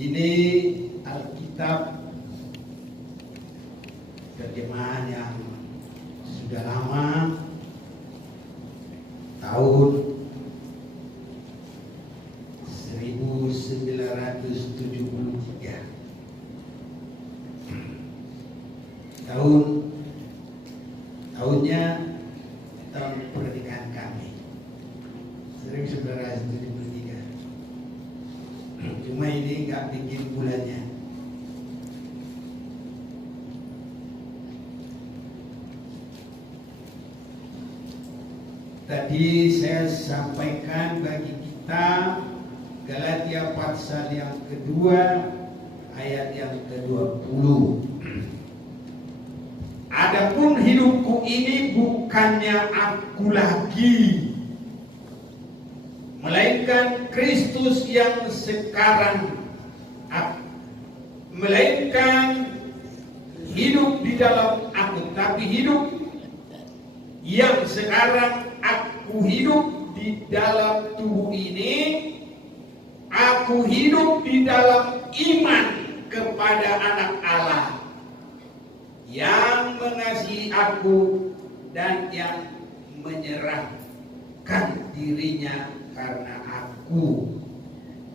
Ini Alkitab terjemahan yang sudah lama, tahun 1973. Tahunnya tahun pernikahan kami 1973. Cuma ini nggak bikin bulannya. Tadi saya sampaikan bagi kita Galatia pasal yang kedua ayat yang ke-20. Adapun hidupku ini bukannya aku lagi, melainkan Kristus yang sekarang, melainkan hidup di dalam aku, tapi hidup yang sekarang aku hidup di dalam tubuh ini, aku hidup di dalam iman kepada Anak Allah yang mengasihi aku dan yang menyerahkan dirinya karena aku.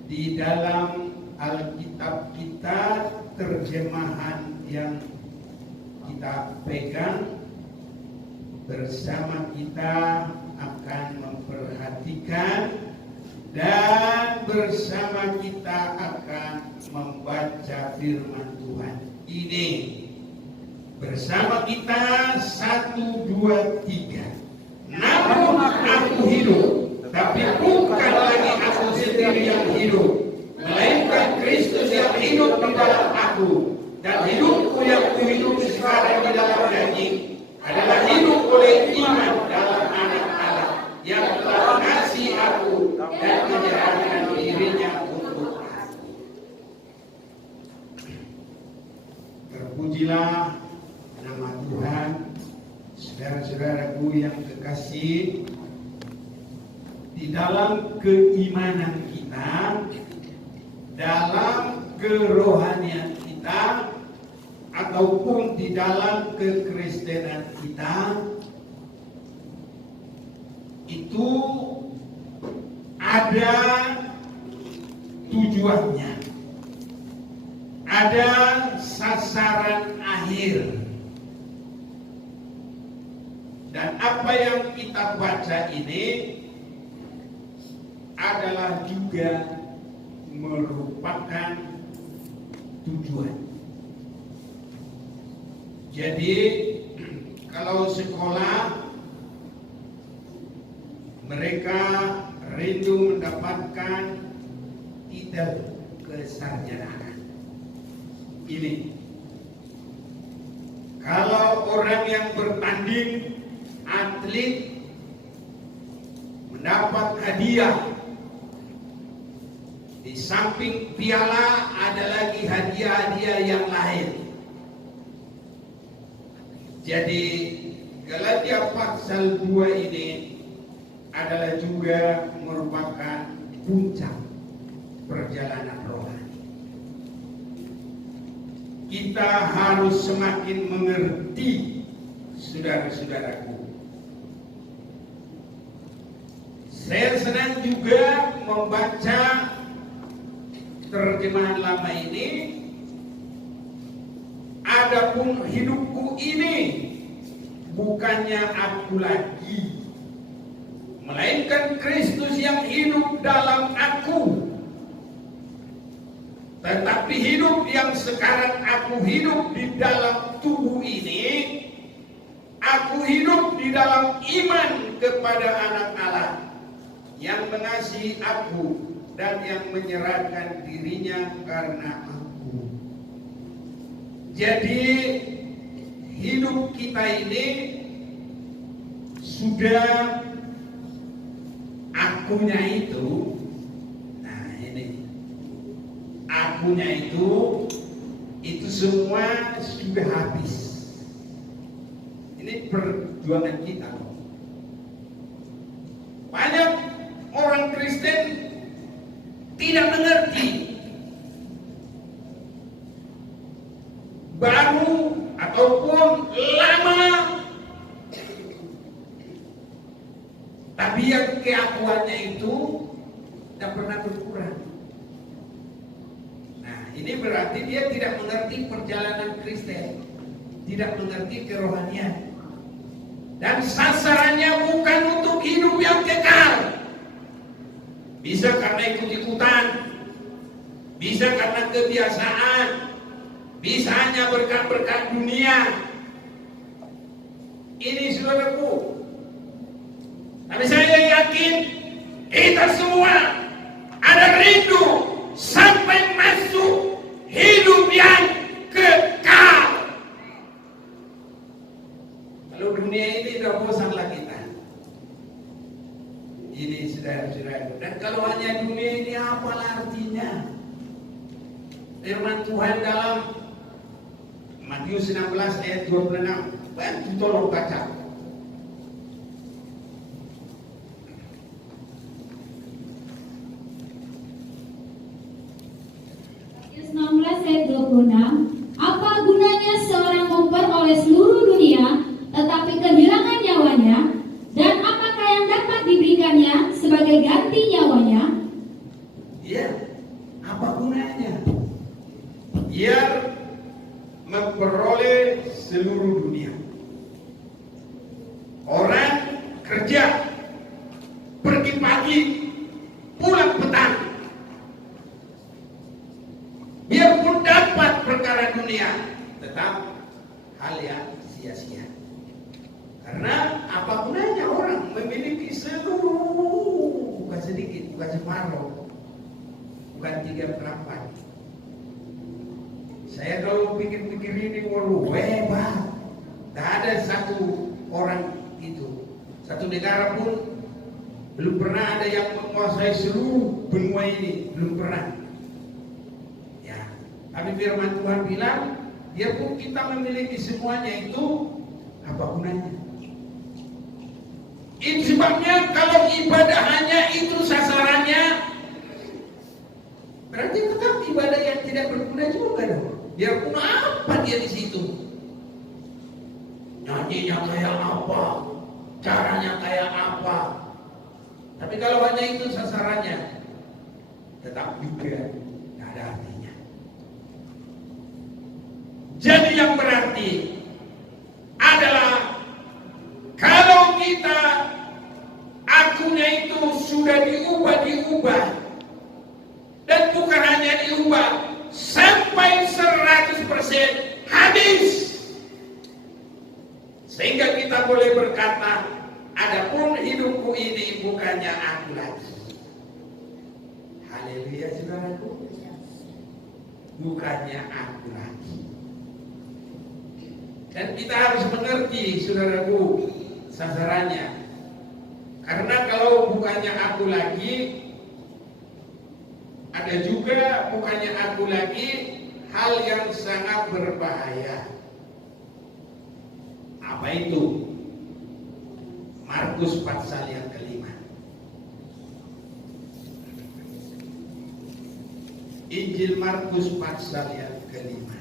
Di dalam Alkitab kita, terjemahan yang kita pegang bersama, kita akan memperhatikan dan bersama kita akan membaca firman Tuhan ini. Bersama kita 1, 2, 3. Namun aku hidup, tapi bukan lagi aku sendiri yang hidup, melainkan Kristus yang hidup di dalam aku. Dan hidupku yang kuhidup sekarang di dalam daging adalah hidup oleh iman dalam Anak Allah yang telah mengasihi aku dan menyerahkan dirinya untuk aku. Terpujilah nama Tuhan. Saudara-saudaraku yang kekasih, di dalam keimanan kita, dalam kerohanian kita, ataupun di dalam kekristenan kita, itu ada tujuannya, ada sasaran akhir. Dan apa yang kita baca ini adalah juga merupakan tujuan. Jadi kalau sekolah mereka rindu mendapatkan titel kesarjanaan. Ini kalau orang yang bertanding, atlet, mendapat hadiah, di samping piala ada lagi hadiah-hadiah yang lain. Jadi Galatia pasal 2 ini adalah juga merupakan puncak perjalanan rohani. Kita harus semakin mengerti, saudara-saudaraku. Saya senang juga membaca terjemahan lama ini. Adapun hidupku ini bukannya aku lagi, melainkan Kristus yang hidup dalam aku. Tetapi hidup yang sekarang aku hidup di dalam tubuh ini, aku hidup di dalam iman kepada Anak Allah yang mengasihi aku dan yang menyerahkan dirinya karena aku. Jadi hidup kita ini sudah akunya itu, nah ini akunya itu semua sudah habis. Ini perjuangan kita. Banyak orang Kristen tidak mengerti Tapi yang keakuannya itu tidak pernah berkurang. Nah, ini berarti dia tidak mengerti perjalanan Kristen, tidak mengerti kerohanian. Dan sasarannya bukan untuk hidup yang kekal. Bisa karena ikut-ikutan, bisa karena kebiasaan, bisa hanya berkat-berkat dunia. Ini saudaraku. Tapi saya yakin kita semua ada rindu sampai masuk hidup yang kekal. Kalau dunia ini tidak bosanlah kita. Ini saudara-saudara. Dan kalau hanya dunia ini apalah artinya? Firman Tuhan dalam Matius 16 ayat 26. Bantu tolong baca. Matius 16 ayat 26. Apa gunanya seorang memperoleh seluruh dunia tetapi kehilangan nyawanya? Dan apakah yang dapat diberikannya sebagai ganti nyawanya? Ya, apa gunanya? Biar memperoleh seluruh dunia. Orang kerja, pergi pagi, pulang petang. Biarpun dapat perkara dunia, tetap hal yang sia-sia. Karena apa gunanya orang memiliki seluruh, bukan sedikit, bukan separuh, bukan 3/4. Saya kalau pikir-pikir ini, waduh hebat. Tak ada satu orang itu, satu negara pun belum pernah ada yang menguasai seluruh benua ini, belum pernah. Ya, tapi firman Tuhan bilang, biarpun kita memiliki semuanya itu, apa gunanya? Itu sebabnya kalau ibadah hanya itu sasarannya, berarti tetap ibadah yang tidak berguna juga dong. Biarpun apa dia di situ, nyanyinya kayak apa, caranya kayak apa, tapi kalau hanya itu sasarannya, tetap juga tidak ada artinya. Jadi yang berarti adalah kalau kita akunnya itu sudah diubah dan bukan hanya diubah sampai 100% habis, sehingga kita boleh berkata, adapun hidupku ini bukannya aku lagi. Haleluya saudaraku, bukannya aku lagi. Dan kita harus mengerti saudaraku sasarannya. Karena kalau bukannya aku lagi, ada juga bukannya aku lagi, hal yang sangat berbahaya. Apa itu? Markus pasal yang kelima. Injil Markus pasal yang kelima.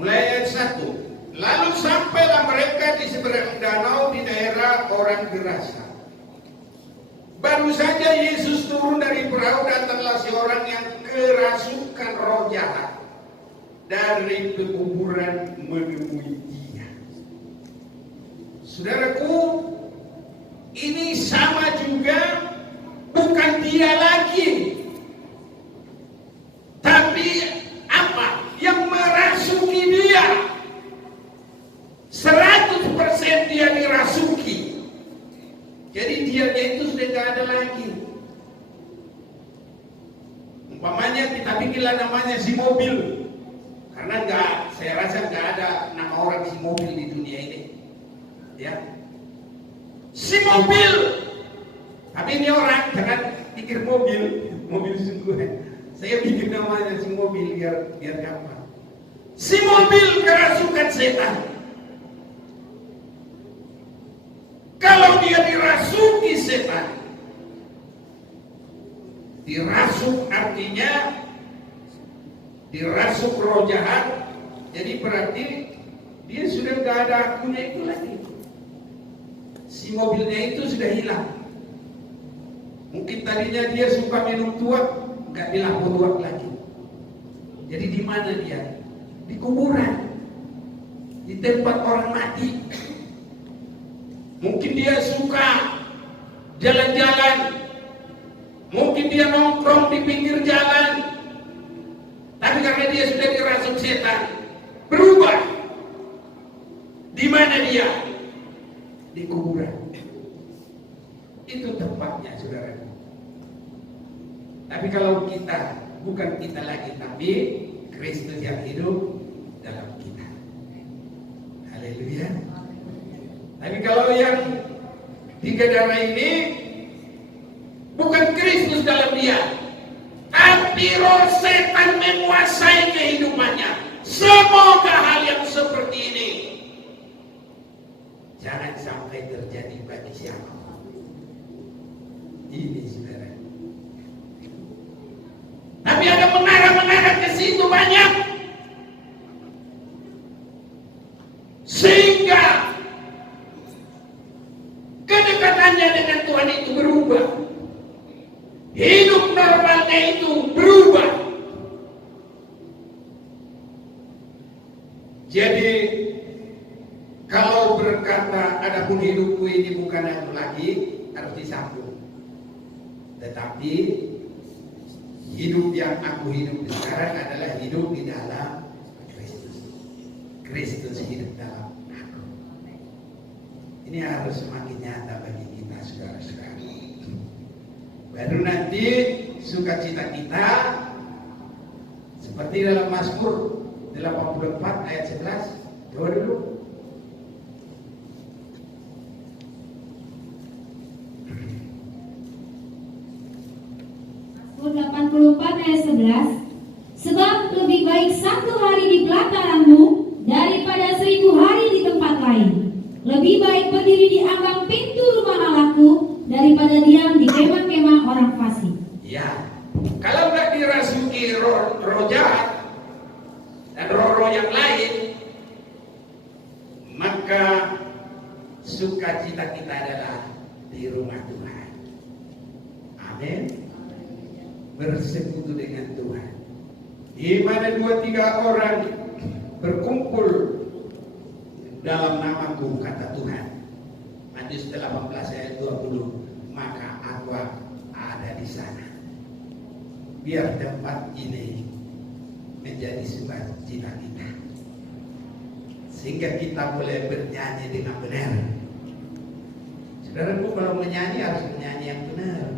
Mulai ayat 1. Lalu sampailah mereka di seberang danau di daerah orang Gerasa. Baru saja Yesus turun dari perahu, datanglah seorang yang kerasukan roh jahat dari pekuburan menemui dia. Saudaraku, ini sama juga, bukan dia lagi, tapi apa yang merasuki dia. 100% dia dirasuki. Jadi dianya itu sudah tidak ada lagi. Umpamanya kita bikinlah namanya si mobil, karena saya rasa nggak ada nama orang si mobil di dunia ini, ya. Si mobil, tapi ini orang jangan pikir mobil sungguh. Saya bikin namanya si mobil biar gampang. Si mobil kerasukan setan. Kalau dia dirasuki setan. Dirasuk artinya dirasuk roh jahat. Jadi berarti dia sudah gak ada akunya itu lagi. Si mobilnya itu sudah hilang. Mungkin tadinya dia suka minum tuak, gak dilaku tuak lagi. Jadi di mana dia? Di kuburan, di tempat orang mati. Mungkin dia suka jalan-jalan, mungkin dia nongkrong di pinggir jalan, tapi karena dia sudah dirasuk setan, berubah. Di mana dia? Di kuburan. Itu tempatnya, saudara. Tapi kalau kita, bukan kita lagi, tapi Kristus yang hidup dalam kita. Haleluya. Tapi kalau yang tiga darah ini, bukan Kristus dalam dia, tapi roh setan menguasai kehidupannya. Semoga hal yang seperti ini jangan sampai terjadi bagi siapa. Ini saudara. Tapi ada mengarah-mengarah ke situ banyak, sehingga kedekatannya dengan Tuhan itu berubah. Hidup normalnya itu berubah. Jadi kalau berkata adapun hidupku ini bukan aku lagi, harus disambung. Tetapi hidup yang aku hidup sekarang adalah hidup di dalam Kristus. Kristus hidup dalam aku. Ini harus semakin nyata bagi kita, saudara-saudara. Baru nanti sukacita kita seperti dalam Mazmur 84 ayat 11. Coba dulu. Mazmur 84 ayat 11. Sebab lebih baik satu hari di pelataranmu daripada 1000 hari di tempat lain. Lebih baik berdiri di ambang pintu rumah Allahku daripada diam di kemah-kemah orang fasik. Ya, kalau nggak dirasuki roh jahat dan roh-roh yang lain, maka sukacita kita adalah di rumah Tuhan. Amin. Bersekutu dengan Tuhan. Di mana 2-3 orang berkumpul dalam namaku, kata Tuhan. Matius 18 ayat 20, maka aku ada di sana. Biar tempat ini menjadi sukacita kita, sehingga kita boleh bernyanyi dengan benar. Saudaraku, kalau menyanyi harus menyanyi yang benar,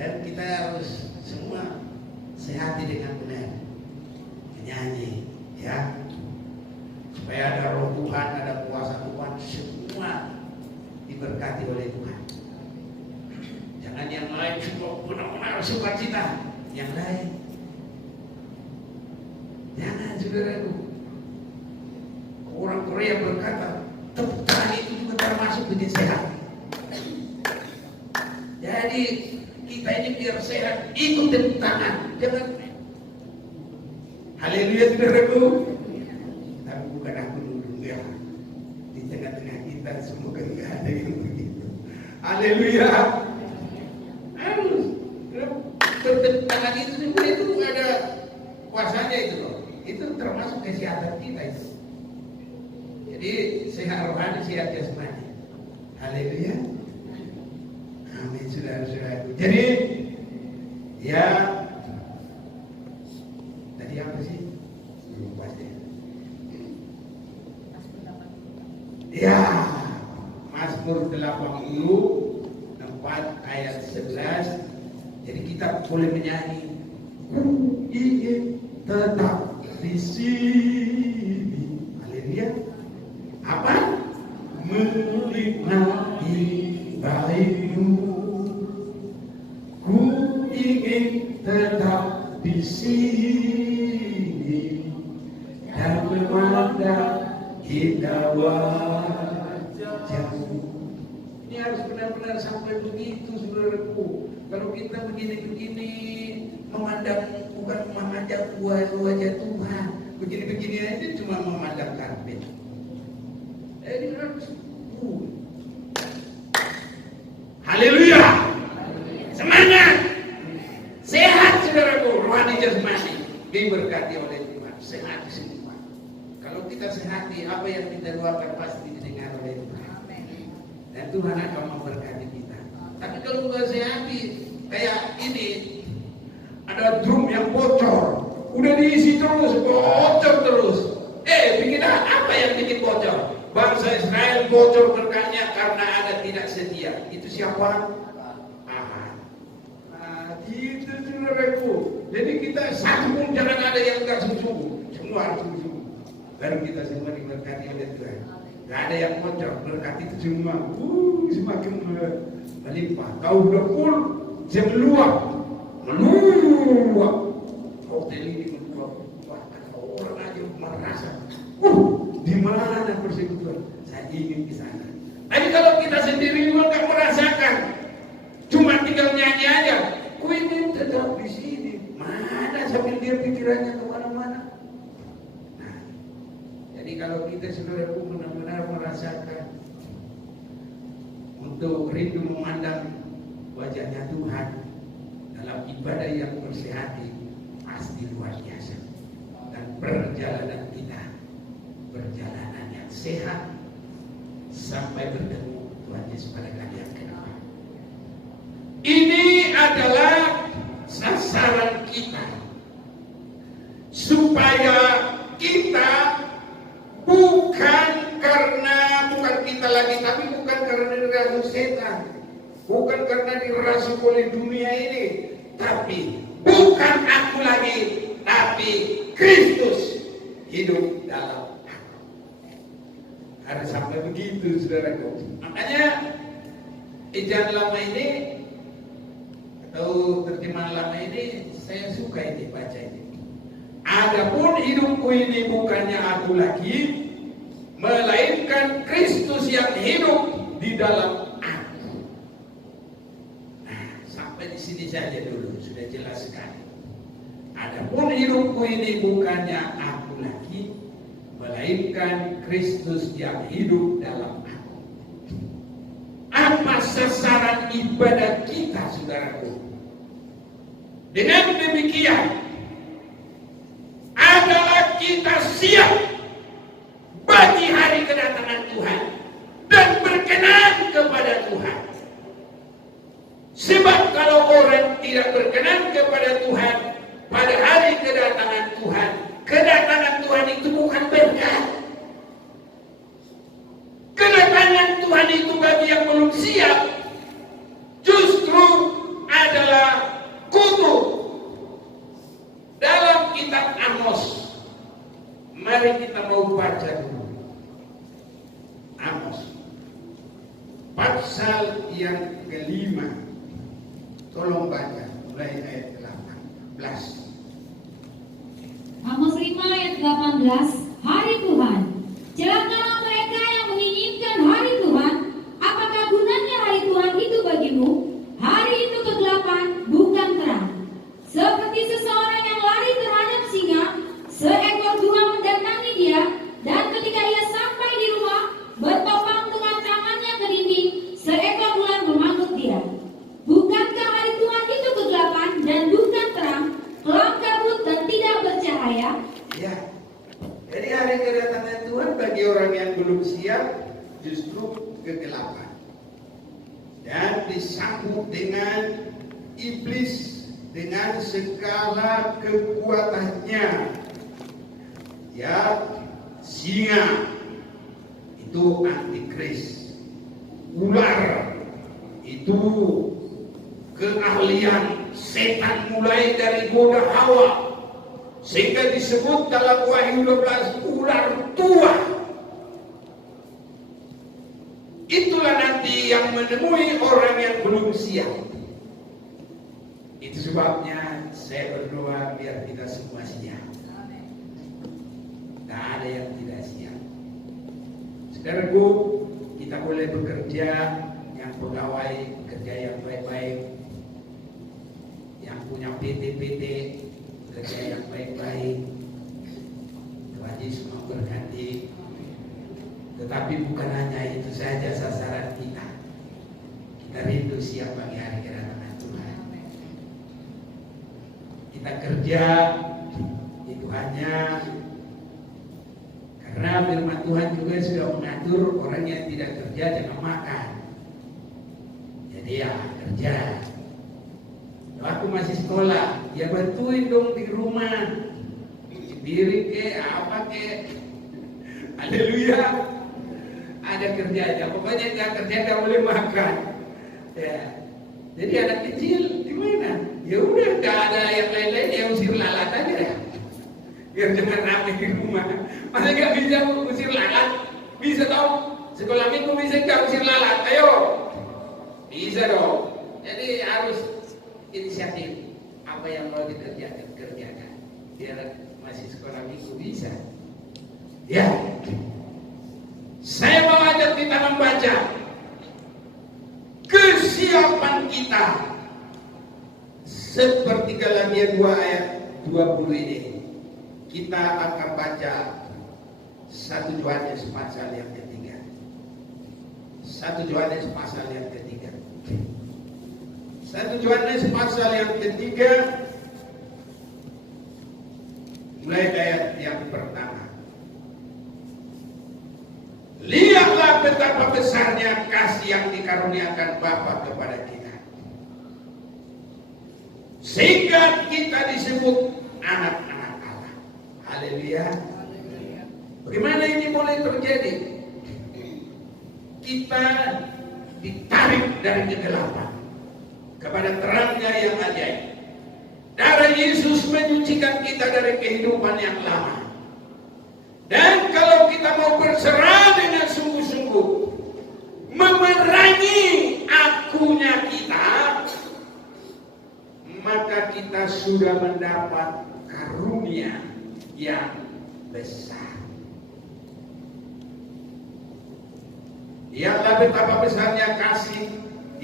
dan kita harus semua sehati dengan benar menyanyi, ya, supaya ada roh Tuhan, ada kuasa Tuhan, semua diberkati oleh Tuhan. Jangan yang lain cuma benar-benar sukacita, yang lain jangan, saudaraku. Orang Korea berkata, tepuk tangan itu juga termasuk bikin sehat. Jadi kita ini biar sehat, ikut tepuk tangan, jangan. Haleluya, saudaraku. Tapi bukan aku dulu, ya. Di tengah-tengah kita semoga tidak ada yang begitu. Haleluya. Harus bertepuk tangan itu semua itu ada kuasanya itu loh. Itu termasuk kesehatan kita itu. Jadi sehat rohani, sehat jasmani. Haleluya. Amin, saudara-saudaraku. Jadi ya, tadi apa sih? Lupa deh. Ya, Mazmur 84 ayat 11. Jadi kita boleh menyanyi, ku ingin tetap di sini. Haleluya. Apa? Menikmati baikmu. Ku ingin tetap di sini dan memandang indah wajahmu. Ini harus benar-benar sampai begitu, saudaraku. Kalau kita begini-begini memandang, bukan memandang wajah Tuhan, begini-begini aja cuma memandang karpet. Ini harus haleluya, semangat, sehat saudaraku, rohani jasmani diberkati oleh Tuhan, sehat semua. Kalau kita sehati, apa yang kita doakan pasti didengar oleh Tuhan. Dan Tuhan akan memberkati kita. Tapi kalau nggak sehati, kayak ini, ada drum yang bocor, udah diisi terus, bocor terus. Bikin apa yang bikin bocor? Bangsa Israel bocor berkatnya karena ada tidak setia. Itu siapa? Ahad. Nah, gitu saudaraku. Jadi kita satu pun jangan ada yang nggak sungguh-sungguh. Semua harus sungguh-sungguh. Baru kita semua diberkati oleh Tuhan. Gak ada yang bocor, berkat itu semua semakin melimpah. Kau udah full, dia meluap. Hotel ini meluap. Wah, orang aja merasa, di mana persekutuan? Saya ingin ke sana. Tapi kalau kita sendiri juga nggak merasakan, cuma tinggal nyanyi aja. Ku ingin tetap di sini. Mana sambil dia pikirannya kemana-mana. Jadi kalau kita saudaraku benar-benar merasakan untuk rindu memandang wajahnya Tuhan dalam ibadah yang bersehati, pasti luar biasa. Dan perjalanan kita, perjalanan yang sehat sampai bertemu Tuhan Yesus pada kali yang kedua. Ini adalah sasaran kita, supaya kita bukan kita lagi, tapi bukan karena dirasuki setan, bukan karena dirasuki oleh dunia ini, tapi bukan aku lagi, tapi Kristus hidup dalam aku. Harus sampai begitu, saudaraku. Makanya ejaan lama ini atau terjemahan lama ini saya suka ini baca ini. Adapun hidupku ini bukannya aku lagi, melainkan Kristus yang hidup di dalam aku. Nah, sampai di sini saja dulu, sudah jelas sekali. Adapun hidupku ini bukannya aku lagi, melainkan Kristus yang hidup dalam aku. Apa sasaran ibadah kita, saudaraku? Dengan demikian adalah kita siap bagi hari kedatangan Tuhan dan berkenan kepada Tuhan. Sebab kalau orang tidak berkenan kepada Tuhan pada hari kedatangan Tuhan itu bukan berkat. Kedatangan Tuhan itu bagi yang belum siap justru adalah kutuk. Dalam kitab Amos, mari kita mau baca dulu. Amos, pasal yang kelima. Tolong baca, mulai ayat 18. Amos 5 ayat 18, hari Tuhan. Celakalah mereka yang menginginkan hari Tuhan. Apakah gunanya hari Tuhan itu bagimu? Hari itu kegelapan, bukan terang. Seperti seseorang yang lari terhadap singa, seekor beruang mendatangi dia, dan ketika ia sampai di rumah, bertopang dengan tangannya ke dinding, seekor ular memanggut dia. Bukankah hari Tuhan itu kegelapan dan bukan terang, kelam kabut dan tidak bercahaya? Ya, jadi hari kedatangan Tuhan bagi orang yang belum siap justru kegelapan. Dan disambut dengan iblis dengan segala kekuatannya. Ya, singa itu antikris, ular itu keahlian setan mulai dari goda Hawa, sehingga disebut dalam Wahyu 12 ular tua. Itulah nanti yang menemui orang yang belum siap. Itu sebabnya saya berdoa biar kita semua siap. Tak ada yang tidak siap. Saudaraku, kita boleh bekerja dengan pegawai kerja yang baik-baik, yang punya PT-PT kerja yang baik-baik. Tuhan Yesus memberkati. Tetapi bukan hanya itu saja sasaran kita. Kita rindu siap bagi hari kedatangan Tuhan. Kita kerja itu hanya karena firman Tuhan juga sudah mengatur orang yang tidak kerja jangan makan. Jadi ya kerja. Waktu masih sekolah, ya bantuin dong di rumah, diri ke apa ke, haleluya. Ada kerjanya, pokoknya nggak kerja nggak boleh makan. Ya, jadi anak kecil gimana? Ya udah nggak ada yang lain-lain, ya usir lalat aja ya. Biar jangan rame di rumah. Masa nggak bisa usir lalat? Bisa dong. Sekolah minggu bisa nggak usir lalat? Ayo, bisa dong. Jadi harus inisiatif apa yang mau dikerjakan biar masih sekolah minggu bisa. Ya, saya mau ajak kita membaca kesiapan kita seperti Galatia 2 ayat 20 ini. Kita akan baca 1 Yohanes pasal yang ketiga. 1 Yohanes pasal yang ketiga. 1 Yohanes pasal yang ketiga mulai ayat yang pertama. Lihatlah betapa besarnya kasih yang dikaruniakan Bapa kepada kita, sehingga kita disebut anak-anak Allah. Haleluya. Bagaimana ini boleh terjadi? Kita ditarik dari kegelapan kepada terangnya yang ajaib. Darah Yesus menyucikan kita dari kehidupan yang lama. Dan kalau kita mau berserah dengan sungguh-sungguh, memerangi akunya kita, maka kita sudah mendapat karunia yang besar. Lihatlah betapa besarnya kasih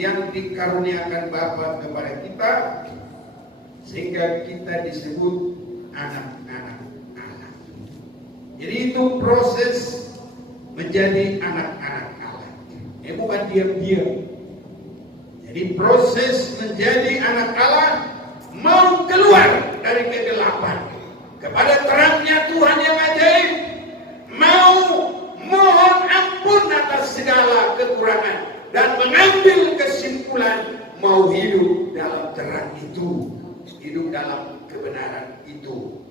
yang dikaruniakan Bapa kepada kita, sehingga kita disebut anak-anak Allah. Jadi itu proses menjadi anak-anak Allah. Ini bukan diam-diam. Jadi proses menjadi anak Allah, mau keluar dari kegelapan kepada terangnya Tuhan yang ajaib, mau mohon ampun atas segala kekurangan dan mengambil kesimpulan mau hidup dalam terang itu, hidup dalam kebenaran itu,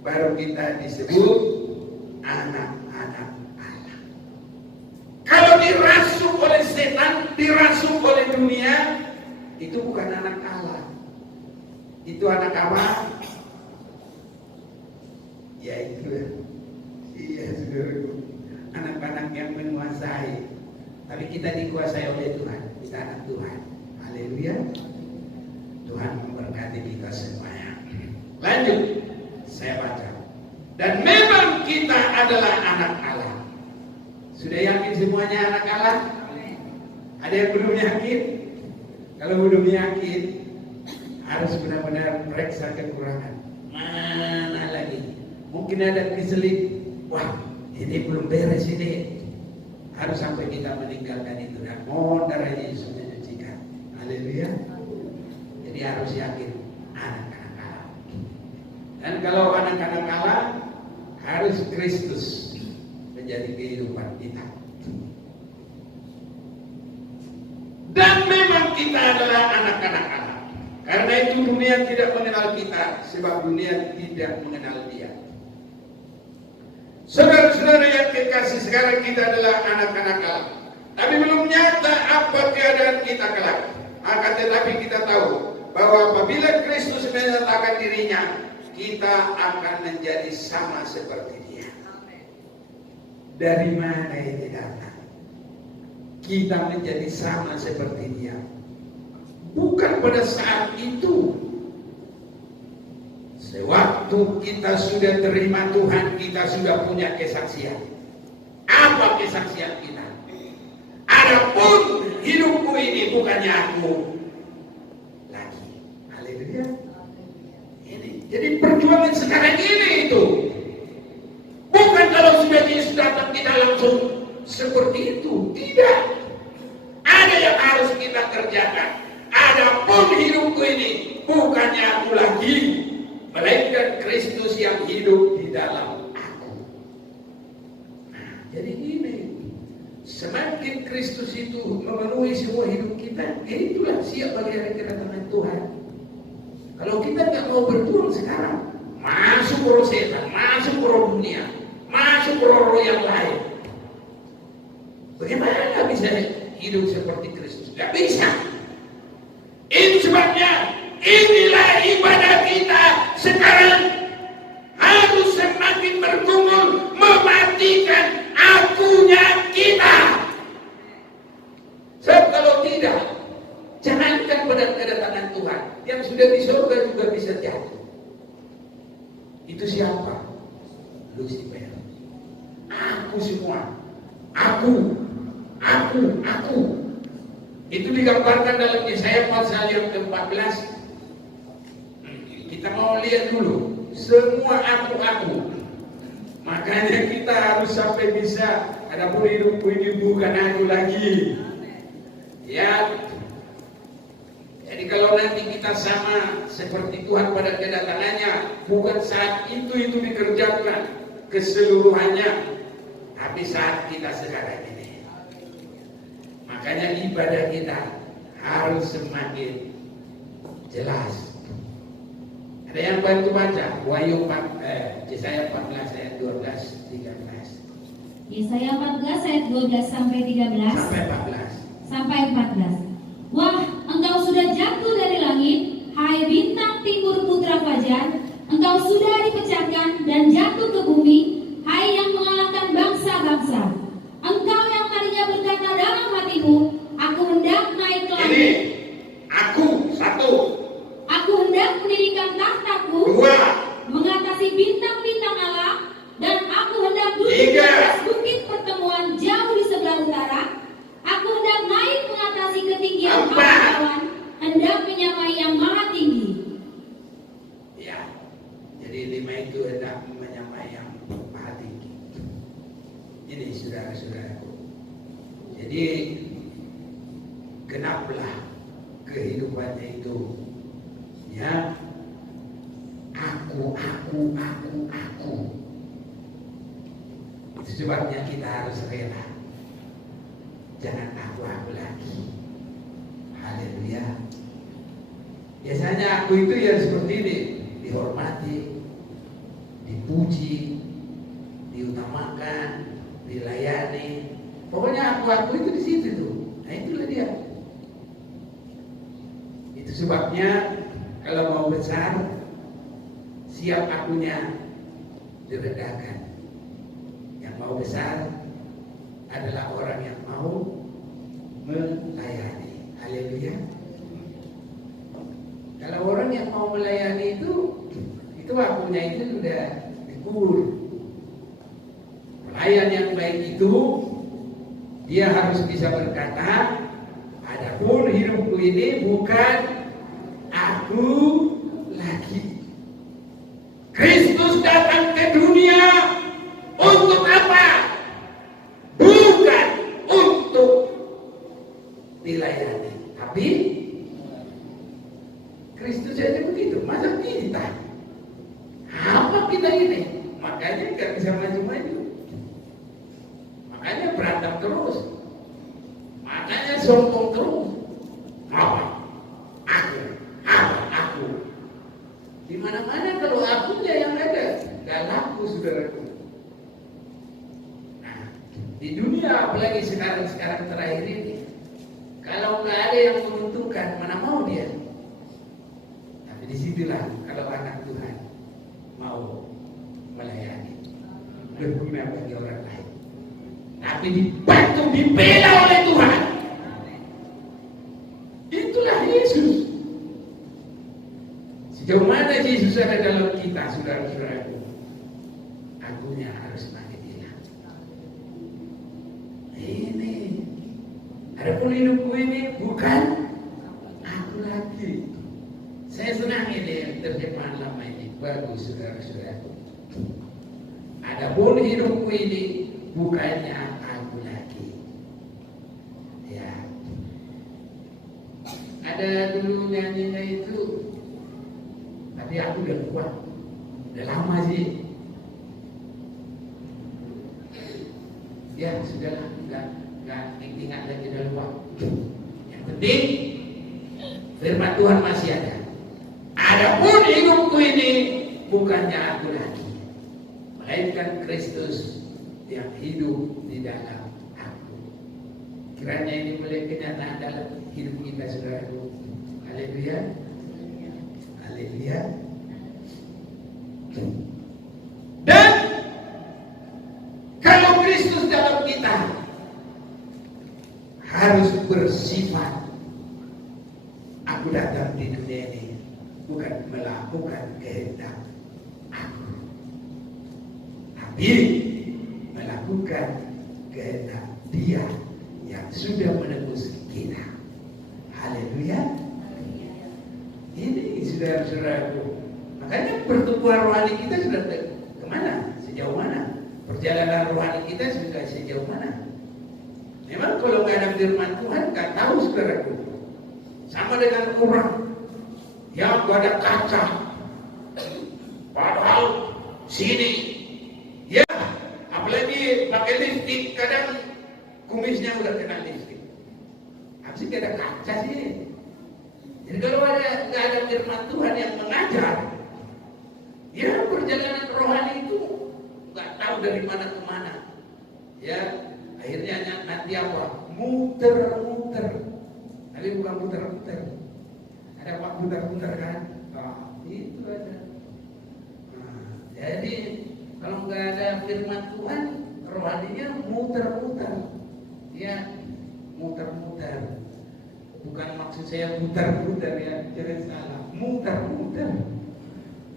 baru kita disebut anak-anak Allah. Kalau dirasuk oleh setan, dirasuk oleh dunia, itu bukan anak Allah. Itu anak apa? Ya itu, iya saudaraku, anak-anak yang menguasai. Tapi kita dikuasai oleh Tuhan, kita anak Tuhan. Haleluya. Tuhan memberkati kita semuanya. Lanjut, saya baca. Dan memang kita adalah anak Allah. Sudah yakin semuanya anak Allah? Ada yang belum yakin? Kalau belum yakin, harus benar-benar periksa kekurangan. Mana lagi? Mungkin ada keselip. Wah, ini belum beres ini. Harus sampai kita meninggalkan itu dan mohon darah Yesus menyucikan. Haleluya. Jadi harus yakin anak-anak Allah. Dan kalau anak-anak Allah, harus Kristus menjadi kehidupan kita. Dan memang kita adalah anak-anak Allah. Karena itu dunia tidak mengenal kita, sebab dunia tidak mengenal Dia. Saudara-saudara yang kekasih, sekarang kita adalah anak-anak Allah. Tapi belum nyata apa keadaan kita kelak. Akan tetapi kita tahu bahwa apabila Kristus menyatakan dirinya, kita akan menjadi sama seperti Dia. Dari mana ini datang? Kita menjadi sama seperti Dia. Bukan pada saat itu. Sewaktu kita sudah terima Tuhan, kita sudah punya kesaksian. Apa kesaksian kita? Adapun hidup ini, bukannya aku lagi. Haleluya. Ini. Jadi perjuangan sekarang ini itu. Bukan kalau sudah Yesus datang kita langsung seperti itu. Tidak. Ada yang harus kita kerjakan. Adapun hidupku ini bukannya aku lagi, melainkan Kristus yang hidup di dalam aku. Nah, jadi ini semakin Kristus itu memenuhi semua hidup kita, itulah siap bagi hari kedatangan Tuhan. Kalau kita nggak mau berjuang sekarang, masuk roh setan, masuk roh dunia, masuk roh yang lain, bagaimana bisa hidup seperti Kristus? Nggak bisa. Itu sebabnya inilah ibadah kita sekarang harus semakin bergumul mematikan akunya kita. Sebab kalau tidak, jangankan pada kedatangan Tuhan, yang sudah di surga juga bisa jatuh. Itu siapa? Lucifer. Aku semua. Aku. Itu digambarkan dalam Yesaya pasal yang ke-14. Kita mau lihat dulu. Semua aku. Makanya kita harus sampai bisa, adapun hidupku ini bukan aku lagi. Ya. Jadi kalau nanti kita sama seperti Tuhan pada kedatangannya, bukan saat itu dikerjakan keseluruhannya, tapi saat kita sekarang ini. Makanya ibadah kita harus semakin jelas. Ada yang bantu baca Yesaya 14 ayat 12 13. Yesaya 14 ayat 12 sampai 13 sampai 14. Wah, engkau sudah jatuh dari langit, hai bintang timur putra fajar. Engkau sudah dipecahkan dan jatuh ke bumi, hai yang mengalahkan bangsa-bangsa. Engkau yang tadinya berkata dalam hatimu, aku hendak naik ke langit. Ini, aku, satu. Aku hendak mendirikan tahtaku, dua. Mengatasi bintang-bintang Allah, dan aku hendak duduk di tiga. atas bukit pertemuan jauh di sebelah utara. Aku hendak naik mengatasi ketinggian awan, hendak menyamai yang maha tinggi. Ya, jadi 5 itu hendak menyamai yang maha tinggi. Ini saudara-saudaraku. Jadi genaplah kehidupannya itu. Ya, aku. Itu sebabnya kita harus rela. Jangan aku lagi. Haleluya. Biasanya aku itu ya seperti ini, dihormati, dipuji, diutamakan, dilayani. Pokoknya aku itu di situ tuh. Nah itulah dia. Itu sebabnya kalau mau besar, siap akunya direndahkan. Yang mau besar adalah orang yang mau melayani. Haleluya. Kalau orang yang mau melayani itu akunya itu sudah dikubur. Pelayan yang baik itu dia harus bisa berkata, adapun hidupku ini bukan aku lagi. Kristus datang ke dunia untuk apa? Bukan untuk dilayani, tapi Kristus aja begitu. Masa kita? Apa kita ini? Makanya nggak bisa maju-maju. Makanya berantem terus. Makanya sombong terus. Apa? Aku. Di mana-mana kalau akunya yang ada, nggak laku saudaraku. Nah, di dunia apalagi sekarang terakhir ini, kalau nggak ada yang menguntungkan, mana mau dia? Tapi disitulah kalau anak Tuhan mau melayani, berguna bagi orang lain. Tapi dibantu, dibela oleh Tuhan. Itulah Yesus. Sejauh mana Yesus ada dalam kita, saudara-saudaraku, akunya harus makin hilang. Ini Adapun hidupku ini bukan aku lagi. Saya senang ini terjemahan lama ini, bagus saudara-saudara. Adapun hidupku ini bukannya aku lagi. Ya. Ada dulu nyanyinya itu, tapi aku udah kuat, udah lama sih. Ya sudahlah, nggak ingat lagi, udah lupa. Yang penting firman Tuhan masih ada. Adapun hidupku ini bukannya aku lagi, melainkan Kristus yang hidup di dalam aku. Kiranya ini boleh kenyataan dalam hidup kita, saudaraku. Haleluya, haleluya. Dan kalau Kristus dalam kita, harus bersifat aku datang di dunia ini bukan melakukan kehendak aku, tapi melakukan kehendak Dia yang sudah menebus kita. Haleluya. Ini saudara-saudaraku, makanya pertumbuhan rohani kita sudah kemana? Sejauh mana? Perjalanan rohani kita sudah sejauh mana? Memang kalau nggak ada firman Tuhan, nggak tahu saudaraku. Sama dengan orang yang nggak ada kaca, padahal sini, ya, apalagi pakai lipstick, kadang kumisnya udah kena lipstick. Apa sih nggak ada kaca sih? Jadi kalau nggak ada firman Tuhan yang mengajar, ya perjalanan rohani itu nggak tahu dari mana ke mana. Ya, akhirnya nanti apa? Muter-muter. Tapi bukan muter-muter. Ada apa muter-muter kan? Oh, itu aja. Nah, jadi kalau nggak ada firman Tuhan, rohaninya muter-muter. Ya, muter-muter. Bukan maksud saya muter-muter ya, jangan salah. Muter-muter.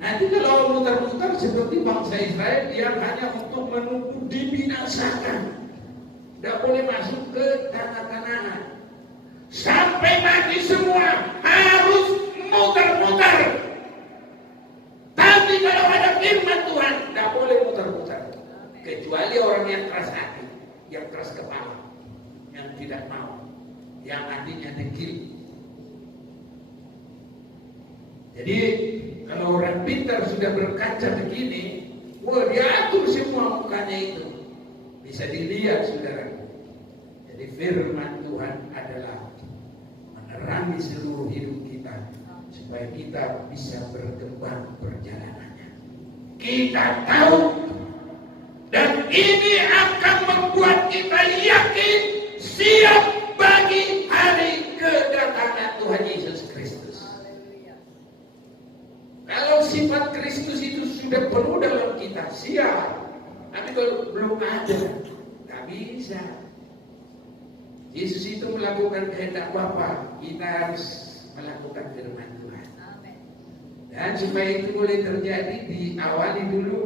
Nanti kalau muter-muter seperti bangsa Israel yang hanya untuk menunggu dibinasakan, tidak boleh masuk ke tanah Kanaan. Sampai mati semua harus muter-muter. Tapi kalau ada firman Tuhan, tidak boleh muter-muter. Kecuali orang yang keras hati, yang keras kepala, yang tidak mau, yang hatinya degil. Jadi kalau orang pintar sudah berkaca begini, wah diatur semua mukanya itu. Bisa dilihat saudara. Jadi firman Tuhan adalah menerangi seluruh hidup kita, supaya kita bisa berkembang perjalanannya. Kita tahu, dan ini akan membuat kita yakin siap bagi hari kedatangan Tuhan Yesus Kristus. Kalau sifat Kristus itu sudah penuh dalam kita, siap. Tapi kalau belum ada, nggak bisa. Yesus itu melakukan kehendak Bapa, kita harus melakukan firman Tuhan. Dan supaya itu boleh terjadi, diawali dulu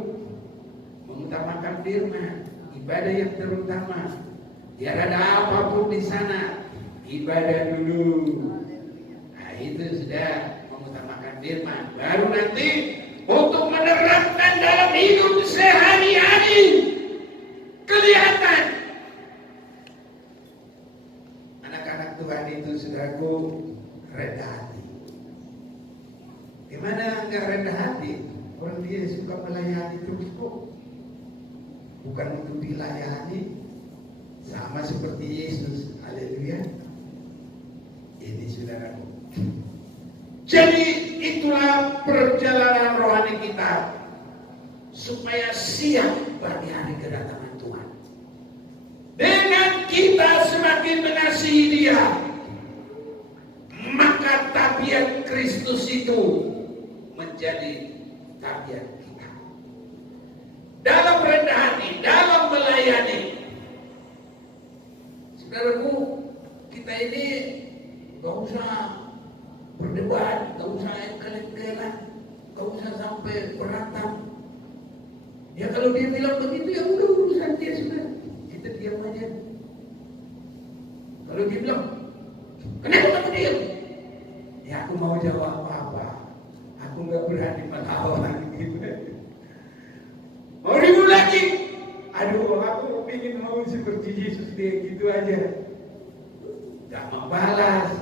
mengutamakan firman, ibadah yang terutama. Biar ada apapun di sana, ibadah dulu. Nah itu sudah mengutamakan firman. Baru nanti untuk menerapkan dalam hidup sehari-hari kelihatan. Anak-anak Tuhan itu saudaraku rendah hati. Gimana enggak rendah hati? Orang dia suka melayani terus kok. Bukan untuk dilayani. Sama seperti Yesus. Haleluya. Ini saudaraku. Jadi itulah perjalanan rohani kita supaya siap bagi hari kedatangan Tuhan. Dengan kita semakin mengasihi Dia, maka tabiat Kristus itu menjadi tabiat kita. Dalam rendah hati, dalam melayani. Saudaraku, kita ini gak usah berdebat, gak usah keleng-keleng, gak usah sampai berantem. Ya kalau dia bilang begitu, ya udah urusan dia sudah. Kita diam aja. Lalu dia bilang, kenapa kamu diam? Ya aku mau jawab apa? Aku nggak berani melawan gitu. Mau ribut lagi? Aduh, aku ingin mau seperti Yesus dia gitu aja. Gak membalas,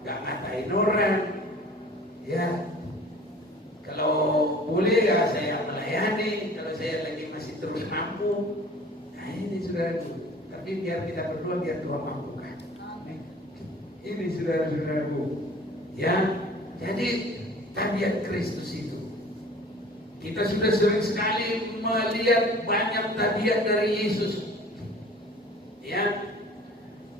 gak ngatain orang. Ya, kalau boleh ya saya melayani. Kalau saya lagi masih terus mampu, nah ini saudaraku. Tapi biar kita berdua biar Tuhan mampukan. Ini saudara-saudaraku. Ya, jadi tabiat Kristus itu. Kita sudah sering sekali melihat banyak tabiat dari Yesus. Ya,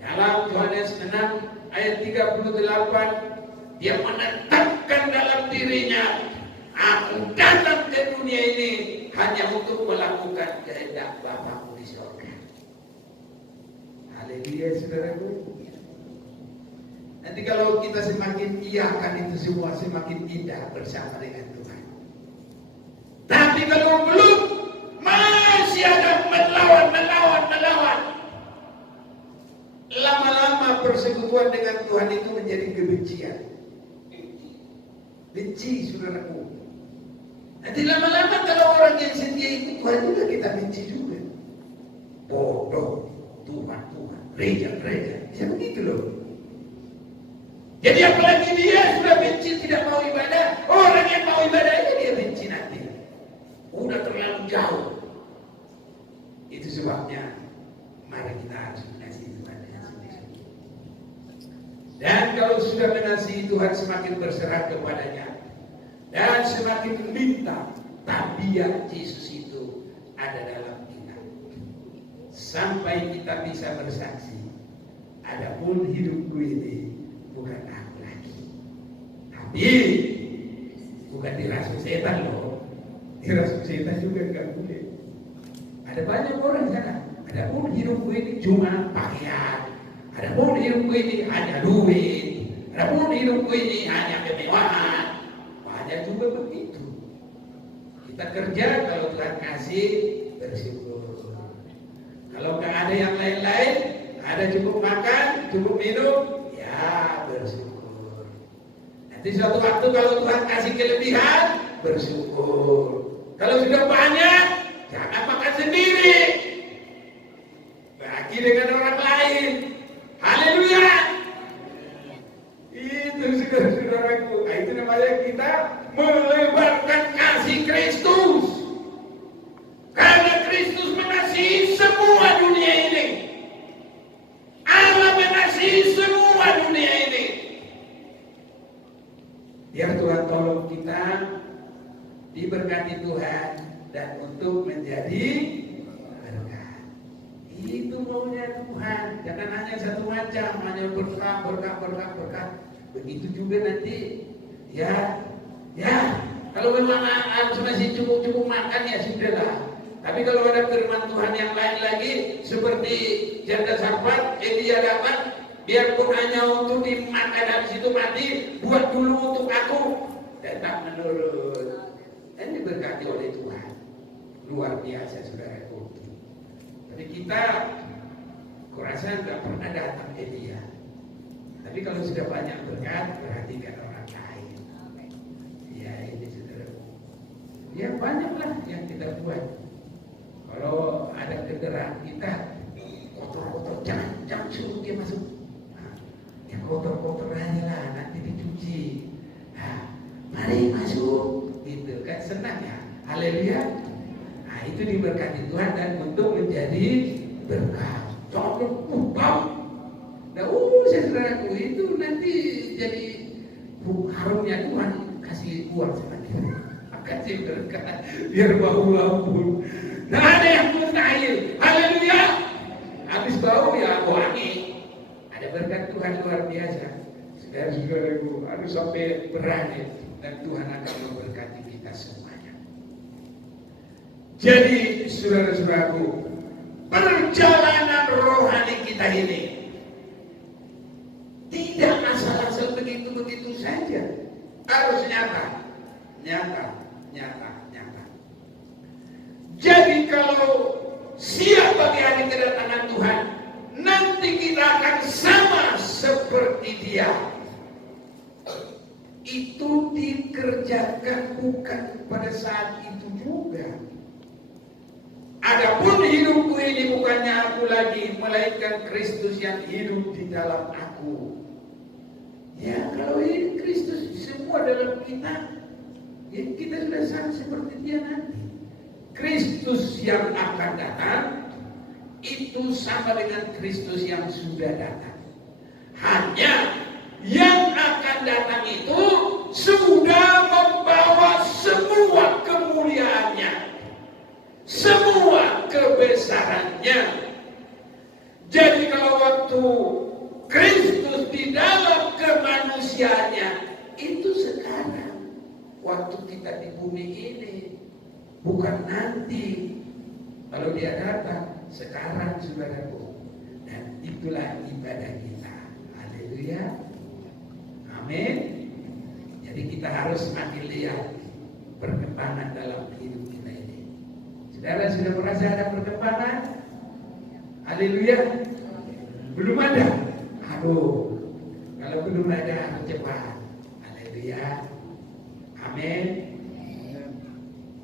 dalam Yohanes 6 ayat 38, dia menetapkan dalam dirinya, aku datang ke dunia ini hanya untuk melakukan kehendak Bapa di surga. Haleluya, saudaraku. Nanti kalau kita semakin iakan itu semua, semakin indah bersama dengan Tuhan. Tapi kalau belum, masih ada melawan. Lama-lama persekutuan dengan Tuhan itu menjadi kebencian. Benci, saudaraku. Nanti lama-lama kalau orang yang setia itu Tuhan juga kita benci juga. Bodoh, Tuhan, gereja. Bisa begitu loh. Jadi apalagi dia sudah benci tidak mau ibadah, orang yang mau ibadah itu dia benci nanti. Udah terlalu jauh. Itu sebabnya mari kita harus mengasihi Tuhan dengan sungguh-sungguh. Dan kalau sudah mengasihi Tuhan, semakin berserah kepadanya dan semakin minta, tabiat Yesus itu ada dalam kita. Sampai kita bisa bersaksi, adapun hidupku ini bukan aku lagi, tapi bukan dirasuki setan loh. Dirasuki setan juga enggak boleh. Ada banyak orang sana. Adapun hidupku ini cuma pakaian. Adapun hidupku ini hanya duit. Adapun hidupku ini hanya kemewahan. Banyak juga begitu. Kita kerja kalau Tuhan kasih bersyukur. Kalau nggak ada yang lain-lain, ada cukup makan, cukup minum, ya bersyukur. Nanti suatu waktu kalau Tuhan kasih kelebihan, bersyukur. Kalau sudah banyak, jangan makan sendiri, bagi dengan orang lain. Haleluya. Itu saudara-saudaraku. Nah, itu namanya kita melebarkan kasih Kristus. Karena Kristus mengasihi semua dunia ini. Allah mengasihi semua dunia ini. Biar Tuhan tolong kita diberkati Tuhan dan untuk menjadi berkat. Itu maunya Tuhan. Jangan hanya satu macam, hanya berkat. Begitu juga nanti, ya. Kalau memang masih cukup makan ya sudahlah. Tapi kalau ada firman Tuhan yang lain lagi, seperti janda Sarfat, dia dapat, biarpun hanya untuk dimakan habis itu mati, buat dulu untuk aku, tetap menurut. Dan diberkati oleh Tuhan. Luar biasa saudaraku. Tapi kita kurasa nggak pernah datang ke dia. Tapi kalau sudah banyak berkat, perhatikan orang lain. Ya ini saudaraku. Ya banyaklah yang kita buat. Kalau ada kendaraan kita kotor-kotor, jangan suruh dia masuk. Nah, ya kotor-kotor aja lah, nanti dicuci. Nah, mari masuk. Gitu kan senang ya, haleluya. Nah itu diberkati Tuhan dan untuk menjadi berkat. Contoh bau. Nah saudaraku itu nanti jadi harumnya Tuhan kasih uang semakin. Kasih berkat biar bau. Nah ada yang mustahil, haleluya. Habis bau ya wangi. Ada berkat Tuhan luar biasa. Saudaraku harus sampai berani. Dan Tuhan akan memberkati kita semuanya. Jadi saudara-saudaraku, perjalanan rohani kita ini tidak asal-asal begitu-begitu saja. Harus nyata. Jadi kalau siap bagi hari kedatangan Tuhan, nanti kita kita akan sama seperti Dia. Itu dikerjakan bukan pada saat itu juga. Adapun hidupku ini bukannya aku lagi, melainkan Kristus yang hidup di dalam aku. Ya, kalau ini Kristus semua dalam kita, ya kita sudah sama seperti Dia nanti. Kristus yang akan datang itu sama dengan Kristus yang sudah datang. Hanya yang akan datang itu sudah membawa semua kemuliaannya, semua kebesarannya. Jadi kalau waktu Kristus di dalam kemanusiaannya itu sekarang, waktu kita di bumi ini, bukan nanti. Kalau Dia datang sekarang, saudaraku, dan itulah ibadah kita. Haleluya. Amin. Jadi kita harus makin lihat perkembangan dalam hidup kita ini. Saudara sudah merasa ada perkembangan? Haleluya. Belum ada? Aduh, kalau belum ada harus cepat. Haleluya. Amin.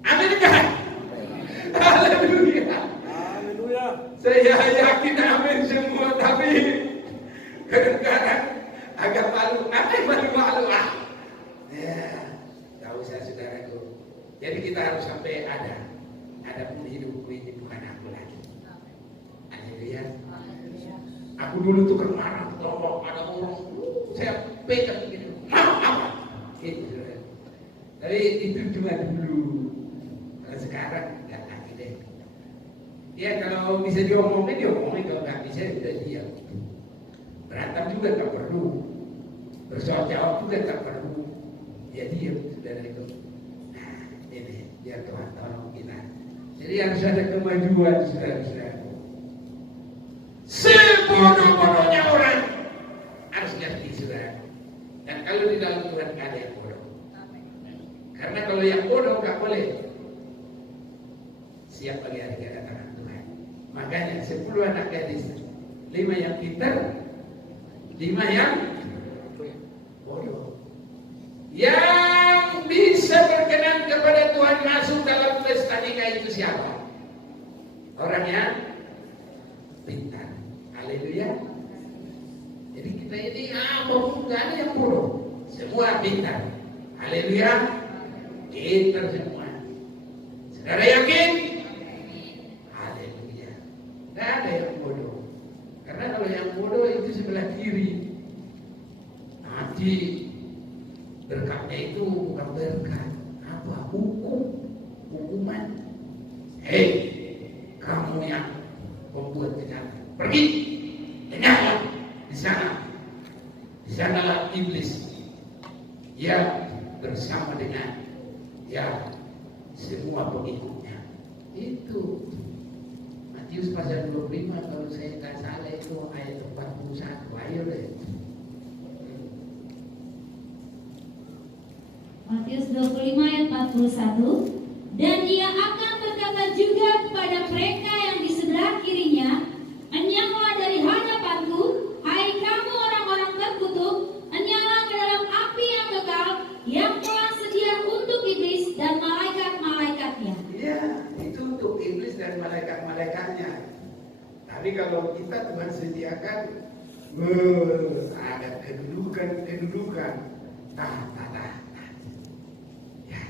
Amin kan? Haleluya. Haleluya. Saya yakin amin semua, tapi kadang-kadang agak malu. Amin, malu-malu ah. Ya, tak usah saudaraku. Jadi kita harus sampai ada pun hidupku ini bukan aku lagi. Haleluya. Aku dulu tuh kan marah, kalau ada orang, saya pegang gitu, mau apa? Gitu. Tapi itu cuma dulu. Kalau sekarang nggak lagi deh. Ya kalau bisa diomongin, kalau nggak bisa udah diam. Berantem juga nggak perlu, bersoal jawab juga nggak perlu. Ya diam, saudara itu. Nah ini biar Tuhan tolong kita. Jadi harus ada kemajuan, saudara-saudara. Sebodoh-bodohnya orang harus ngerti, saudara. Dan kalau di dalam Tuhan nggak ada yang bodoh. Karena kalau yang bodoh nggak boleh siap bagi hari kedatangan Tuhan. Makanya 10 anak gadis, 5 yang pintar, 5 yang bodoh. Yang bisa berkenan kepada Tuhan masuk dalam pesta nikah itu siapa? Orang yang pintar. Haleluya. Jadi kita ini nggak ada yang bodoh, semua pintar. Haleluya. Pintar semua. Saudara yakin? Haleluya. Nggak ada yang bodoh. Karena kalau yang bodoh itu sebelah kiri. Nanti berkatnya itu bukan berkat, apa? Hukuman. Hei, kamu yang membuat kejahatan, pergi, dengarlah di sana. Di sanalah iblis. Ya, bersama dengan semua pengikutnya. Itu Matius pasal 25, kalau saya tak salah itu ayat 41. Ayo deh. Matius 25 ayat 41. Dan Ia akan berkata juga kepada mereka yang di sebelah kirinya, enyahlah dari hadapanku, hai kamu orang-orang terkutuk, enyahlah ke dalam api yang kekal, yang telah sedia untuk iblis dan malaikat-malaikatnya. Iya, itu untuk iblis dan malaikat-malaikatnya. Tapi kalau kita Tuhan sediakan, ada kedudukan, tahta. Ya.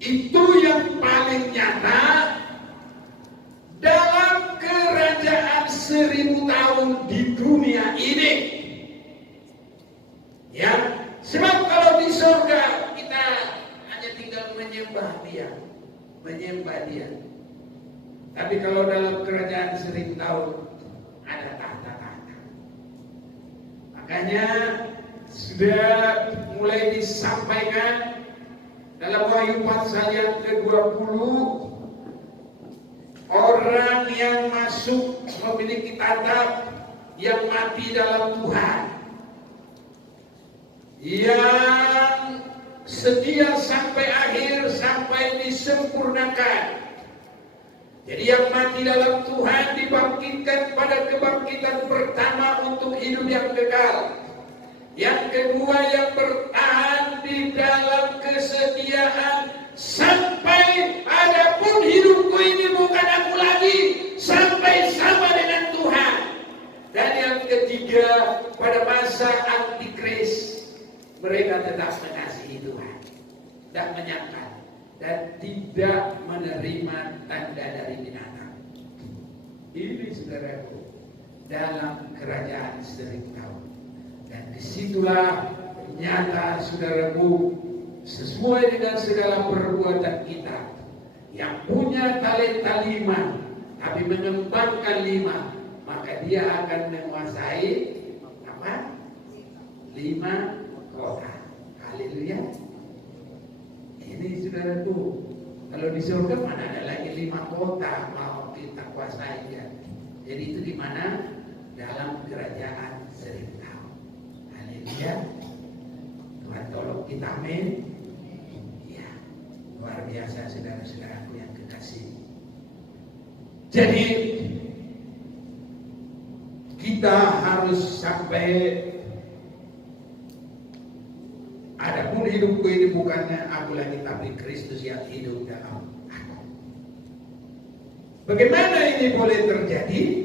Itu yang paling nyata dalam kerajaan 1000 tahun di dunia ini. Ya, sebab kalau di surga kita hanya tinggal menyembah Dia. Tapi kalau dalam kerajaan 1000 tahun ada tahta-tahta. Makanya sudah mulai disampaikan dalam Wahyu pasal yang ke-20, orang yang masuk memiliki tatap yang mati dalam Tuhan, yang setia sampai akhir, sampai disempurnakan, Jadi yang mati dalam Tuhan dibangkitkan pada kebangkitan pertama untuk hidup yang kekal. Yang kedua, yang bertahan di dalam kesetiaan sampai adapun hidupku ini bukan aku lagi, sampai sama dengan Tuhan. Dan yang ketiga, pada masa antikris mereka tetap mengasihi Tuhan, tidak menyangkal dan tidak menerima tanda dari binatang. Ini saudaraku dalam kerajaan 1000 tahun. Dan disitulah nyata saudaraku, sesuai dengan segala perbuatan kita, yang punya talenta 5 tapi mengembangkan 5, maka dia akan menguasai apa? 5 kota. Haleluya. Ini saudaraku, kalau di surga mana ada lagi 5 kota mau kita kuasai ya. Jadi itu di mana? Dalam kerajaan 1000 tahun. Haleluya. Tuhan tolong kita, amin. Ya, luar biasa saudara-saudaraku yang kekasih. Jadi kita harus sampai adapun hidupku ini bukannya aku lagi, tapi Kristus yang hidup dalam aku. Bagaimana ini boleh terjadi?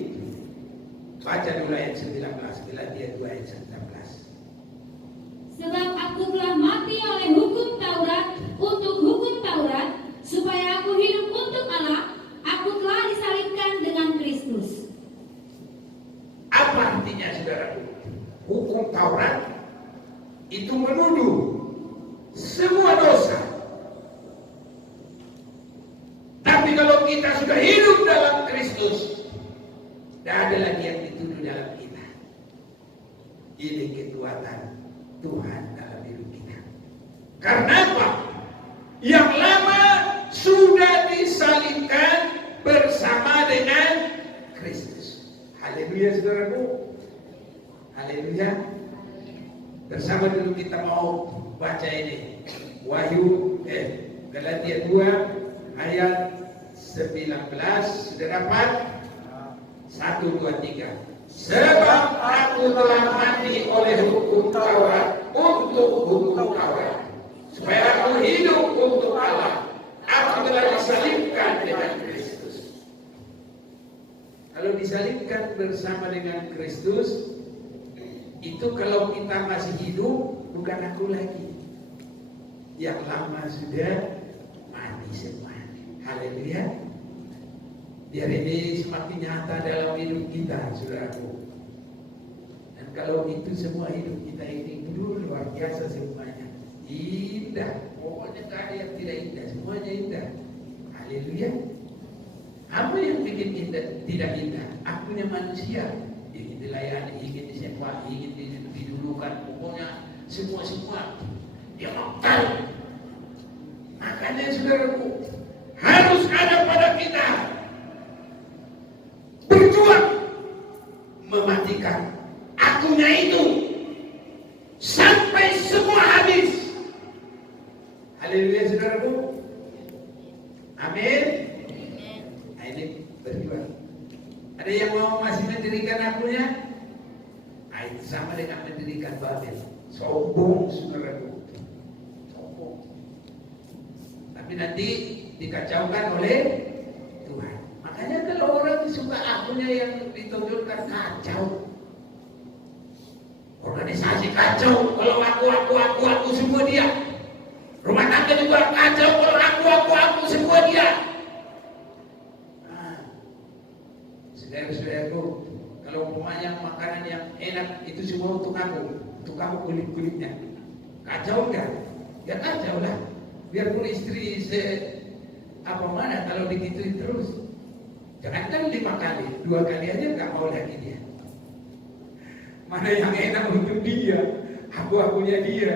Baca dulu ayat 19, Galatia 2 ayat 19. Sebab aku telah mati oleh hukum Taurat untuk hukum Taurat, supaya aku hidup untuk Allah. Aku telah disalibkan dengan Kristus. Apa artinya saudaraku? Hukum Taurat itu menuduh semua dosa. Tapi kalau kita sudah hidup dalam Kristus, tidak ada lagi yang dituduh dalam kita. Ini kekuatan Tuhan dalam hidup kita. Karena apa? Yang lama sudah disalibkan bersama dengan Kristus. Haleluya saudaraku. Haleluya. Bersama dulu kita mau baca ini. Galatia 2 ayat 19. Sudah dapat? 1, 2, 3. Sebab aku telah mati oleh hukum Taurat untuk hukum Taurat, supaya aku hidup untuk Allah. Aku telah disalibkan dengan Kristus. Kalau disalibkan bersama dengan Kristus, itu kalau kita masih hidup, bukan aku lagi. Yang lama sudah mati semua. Haleluya. Biar ini semakin nyata dalam hidup kita, saudaraku. Dan kalau itu semua hidup kita ini luar biasa semuanya. Indah. Pokoknya tidak ada yang tidak indah. Semuanya indah. Haleluya. Apa yang bikin indah, tidak indah? Akunya manusia. Ingin dilayani, ingin disewa, ingin didulukan. Pokoknya semua. Dia mau tahu. Makanya saudaraku, harus ada pada kita berjuang mematikan akunya itu sampai semua habis. Haleluya saudaraku. Amin. Nah, ini berjuang. Ada yang mau masih mendirikan akunya? Nah, itu sama dengan mendirikan Babel. Sombong saudaraku. Sombong. Tapi nanti dikacaukan oleh Tuhan. Makanya kalau orang suka akunya yang ditonjolkan, kacau. Organisasi kacau, kalau aku semua dia. Rumah tangga juga kacau, kalau aku semua dia. Nah, saudara-saudaraku, kalau umpamanya makanan yang enak itu semua untuk kamu kulit-kulitnya. Kacau enggak? Ya kacau lah. Biarpun istri mana kalau digituin terus. Jangankan 5 kali, 2 kali aja nggak mau lagi dia. Mana yang enak untuk dia, aku-akunya dia.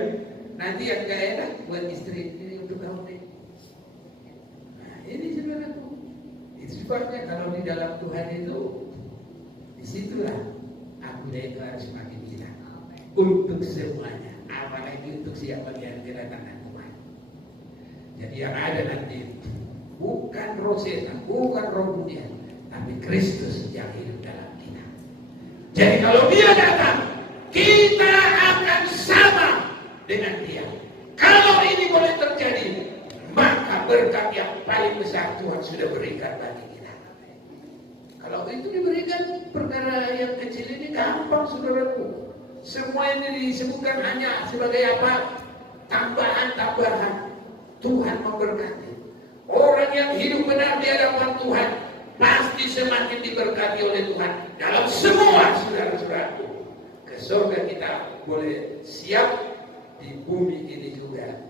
Nanti yang nggak enak buat istri, ini untuk kamu nih. Nah, ini saudaraku. Itu sebabnya kalau di dalam Tuhan itu, disitulah akunya itu harus semakin gila. Untuk semuanya, apalagi untuk siapa yang kedatangan Tuhan. Jadi yang ada nanti bukan roh setan, bukan roh dunia, tapi Kristus yang hidup dalam kita. Jadi kalau dia datang, kita akan sama dengan dia. Kalau ini boleh terjadi, maka berkat yang paling besar Tuhan sudah berikan bagi kita. Kalau itu diberikan, perkara yang kecil ini gampang, saudaraku. Semua ini disebutkan hanya sebagai apa? Tambahan-tambahan. Tuhan memberkati. Orang yang hidup benar di hadapan Tuhan pasti semakin diberkati oleh Tuhan dalam semua, saudara-saudaraku. Ke surga kita boleh siap, di bumi ini juga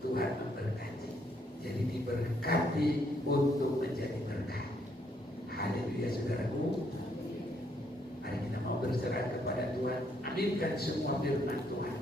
Tuhan memberkati. Jadi diberkati untuk menjadi berkat. Haleluya, saudaraku. Mari kita mau berserah kepada Tuhan. Aminkan semua firman Tuhan.